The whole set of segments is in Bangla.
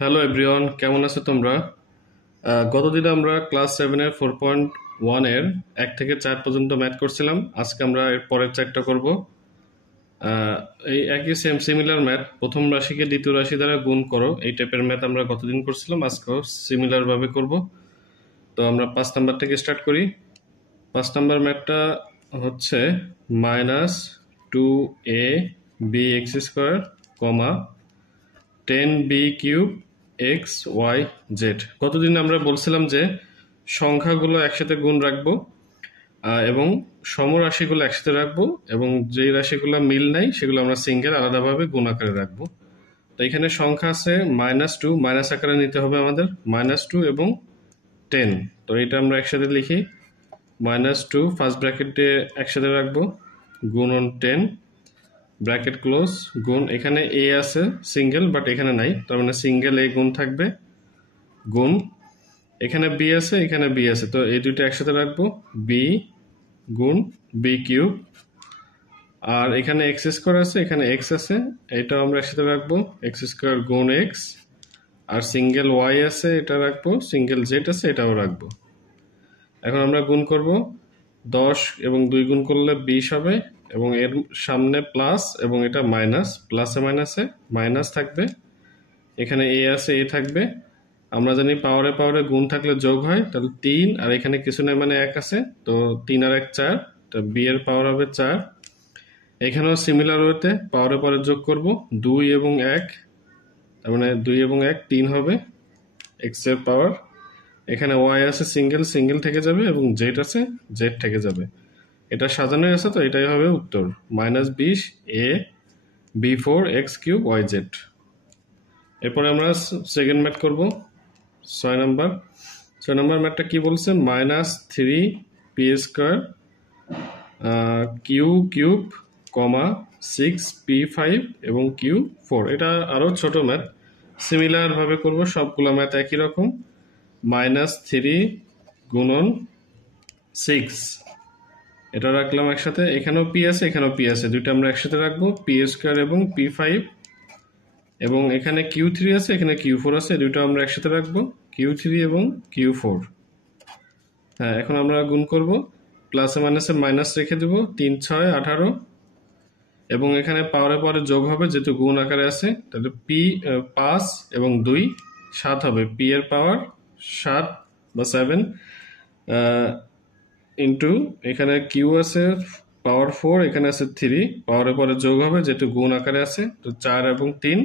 হ্যালো এভরিওয়ান, কেমন আছো তোমরা? গতদিন আমরা ক্লাস 7-এর 4.1 এর 1 থেকে 4 পর্যন্ত ম্যাথ করছিলাম। আজকে আমরা এর পরের চ্যাপ্টার করব। আহ, এই একই সিমিলার ম্যাথ, প্রথম রাশিকে দ্বিতীয় রাশি দ্বারা গুণ করো, এই টাইপের ম্যাথ আমরা গতদিন করছিলাম, আজকেও সিমিলার ভাবে করব। তো আমরা 5 নাম্বার থেকে স্টার্ট করি। 5 নাম্বার ম্যাথটা হচ্ছে -2ab x² কমা 10b³ x y z। কতদিন আমরা বলছিলাম যে সংখ্যাগুলো একসাথে গুণ রাখবো এবং সমরাশিগুলো একসাথে রাখবো, এবং যে রাশিগুলো মিল নাই সেগুলো আমরা সিঙ্গেল আলাদাভাবে গুণ আকারে রাখবো। তো এখানে সংখ্যা আছে -2, মাইনাস আকারে নিতে হবে আমাদের, -2 এবং 10। তো এটা আমরা একসাথে লিখি, -2 ফার্স্ট ব্র্যাকেট দিয়ে একসাথে রাখবো, গুণন 10 ব্র্যাকেট ক্লোজ, গুণ এখানে এ আছে সিঙ্গেল বাট এখানে নাই, তার মানে সিঙ্গেল এ গুণ থাকবে, গুণ এখানে বি আছে এখানে বি আছে, তো এই দুইটা একসাথে রাখবো, বি গুণ b³, আর এখানে x² আছে এখানে x আছে, এটাও আমরা একসাথে রাখবো, x² গুণ x, আর সিঙ্গেল y আছে এটা রাখবো, সিঙ্গেল z আছে এটাও রাখবো। এখন আমরা গুণ করব, 10 এবং 2 গুণ করলে 20 হবে, এবং এর সামনে প্লাস এবং এটা মাইনাস, প্লাসে মাইনাসে মাইনাস থাকবে, এখানে এ আছে এ থাকবে। আমরা জানি পাওয়ারে পাওয়ারে গুণ থাকলে যোগ হয়, তাহলে 3, আর এখানে কিছু নেই মানে 1 আছে, তো 3 আর 1 4, তো বি এর পাওয়ার হবে 4। এখানেও সিমিলার ওয়েতে পাওয়ারে পাওয়ারে যোগ করব, 2 এবং 1, তার মানে 2 এবং 1 3 হবে, এক্স এর পাওয়ার, এখানে ওয়াই আছে সিঙ্গেল সিঙ্গেল থেকে যাবে, এবং জেড আছে জেড থেকে যাবে। এটা সাজানোই আছে, তো এটাই হবে উত্তর, -20 a b4x³ yz। এরপরে আমরা সেকেন্ড ম্যাথ করব, 6 নাম্বার। 6 নাম্বার ম্যাথটা কি বলছে, -3p² q³ কমা 6p5 এবং q4। এটা আরো ছোট ম্যাথ, সিমিলার ভাবে করব, সবগুলো ম্যাথ একই রকম। -3 গুণন 6, এটা রাখলাম একসাথে, এখানেও পি আছে এখানেও পি আছে, দুইটা আমরা একসাথে রাখবো, p² এবং p5, এবং এখানে q3 আছে এখানে q4 আছে, দুইটা আমরা একসাথে রাখবো, q3 এবং q4। হ্যাঁ, এখন আমরা গুণ করব, প্লাসে মাইনাসে মাইনাস রেখে দেব, 3 6 18, এবং এখানে পাওয়ারে পাওয়ারে যোগ হবে যেহেতু গুণ আকারে আছে, তাহলে পি 5 এবং 2 7 হবে, পি এর পাওয়ার 7 বা 7 ইন্টু এখানে কিউ আছে পাওয়ার 4, এখানে আছে 3, পাওয়ারে পরে যোগ হবে যেহেতু গুণ আকারে আছে, তো 4 এবং 3,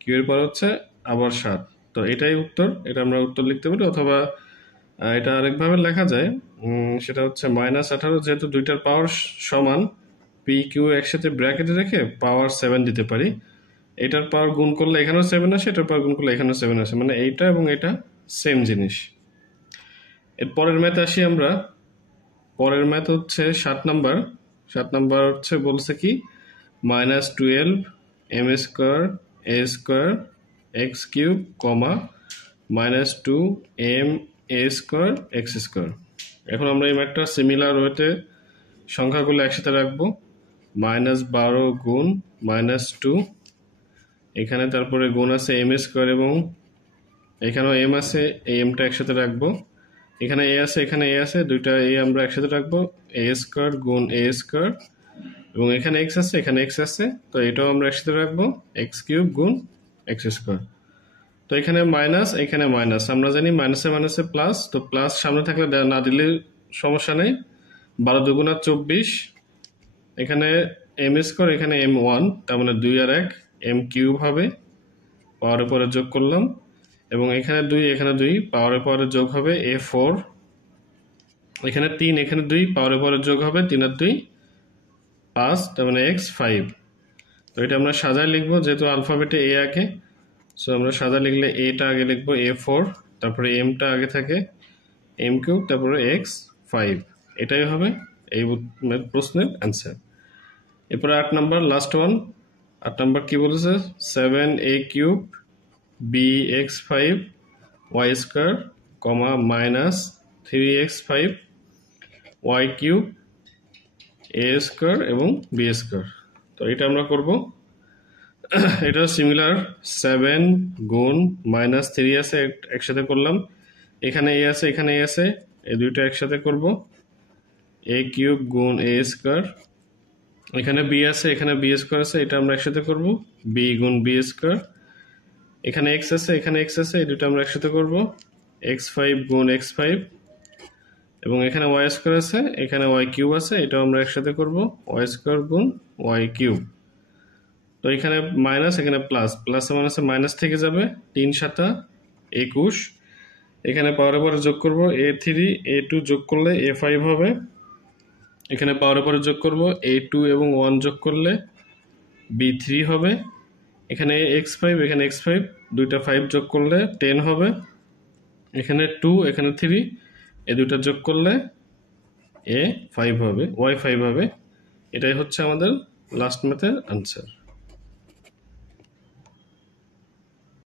কিউ এর পাওয়ার হচ্ছে আবার 7। তো এটাই উত্তর, এটা আমরা উত্তর লিখতে পারি, অথবা এটা আরেকভাবে লেখা যায়, সেটা হচ্ছে -18, যেহেতু দুইটার পাওয়ার সমান, পি কিউ একসাথে ব্র্যাকেটে রেখে পাওয়ার 7 দিতে পারি, এটার পাওয়ার গুণ করলে এখানেও 7 আসে, এটার পাওয়ার গুণ করলে এখানেও 7 আসে, মানে এইটা এবং এটা সেম জিনিস। এর পরের ম্যাথ আসি আমরা, পরের ম্যাথ হচ্ছে 7 নাম্বার। 7 নাম্বার হচ্ছে বলছে কি, -12 m² a² x³ কমা -2 m a² x²। এখন আমরা এই ম্যাথটা সিমিলার ওয়েতে সংখ্যাগুলো একসাথে রাখবো, -12 গুণ -2, এখানে তারপরে গুণ আছে m² এবং এখানেও m আছে, এই mটা একসাথে রাখবো, এখানে এ আছে এখানে এ আছে, দুইটা এ আমরা একসাথে রাখবো, a² গুণ a², এবং এখানে x আছে এখানে x আছে, তো এটাও আমরা একসাথে রাখবো, x³ গুণ x²। তো এখানে মাইনাস এখানে মাইনাস, আমরা জানি মাইনাসে মাইনাসে প্লাস, তো প্লাস সামনে থাকলে না দিলে সমস্যা নেই, 12 দুগুণা 24, এখানে m² এখানে m1, তার মানে 2 আর 1 m³ হবে, পাওয়ারের পরে যোগ করলাম, এবং এখানে 2 এখানে 2, পাওয়ারের পরে যোগ হবে a4, এখানে 3 এখানে 2, পাওয়ারের পরে যোগ হবে 3 আর 2 5, তার মানে x5। তো এটা আমরা সাজায় লিখবো, যেহেতু আলফাবেটে এ আগে, সো আমরা সাদা লিখলে এটা আগে লিখবো a4, তারপরে এমটা আগে থাকে m³, তারপরে x5, এটাই হবে এই প্রশ্নের অ্যান্সার। এরপরে 8 নাম্বার, লাস্ট ওয়ান। 8 নাম্বার কি বলেছে, 7a³ bx5 y² কমা -3x5 y³ a² এবং b²। তো এটা আমরা করব, এটা সিমিলার 7 গুণ -3 আছে একসাথে করলাম, এখানে এ আছে এখানে এ আছে, এই দুইটা একসাথে করব, এ কিউব গুণ এ স্কোয়ার, এখানে বি আছে এখানে বি স্কোয়ার আছে, এটা আমরা একসাথে করব, বি গুণ বি স্কোয়ার, এখানে এক্স আছে এখানে এক্স আছে, এই দুটো আমরা একসাথে করব, x5 গুণ x5, এবং এখানে ওয়াই স্কোয়ার আছে এখানে ওয়াই কিউব আছে, এটাও আমরা একসাথে করব, ওয়াই স্কোয়ার গুণ ওয়াই কিউব। তো এখানে মাইনাস এখানে প্লাস, প্লাস মাইনাসে মাইনাস থেকে যাবে, 3 × 7 = 21, এখানে পাওয়ারের পরে যোগ করব, a3 a2 যোগ করলে a5 হবে, এখানে পাওয়ারের পরে যোগ করব, a2 এবং 1 যোগ করলে b3 হবে, এখানে x5 এখানে x5, দুইটা 5 যোগ করলে 10 হবে, এখানে 2 এখানে 3, এই দুইটা যোগ করলে a5 হবে, y5 হবে। এটাই হচ্ছে আমাদের লাস্ট ম্যাথের আনসার।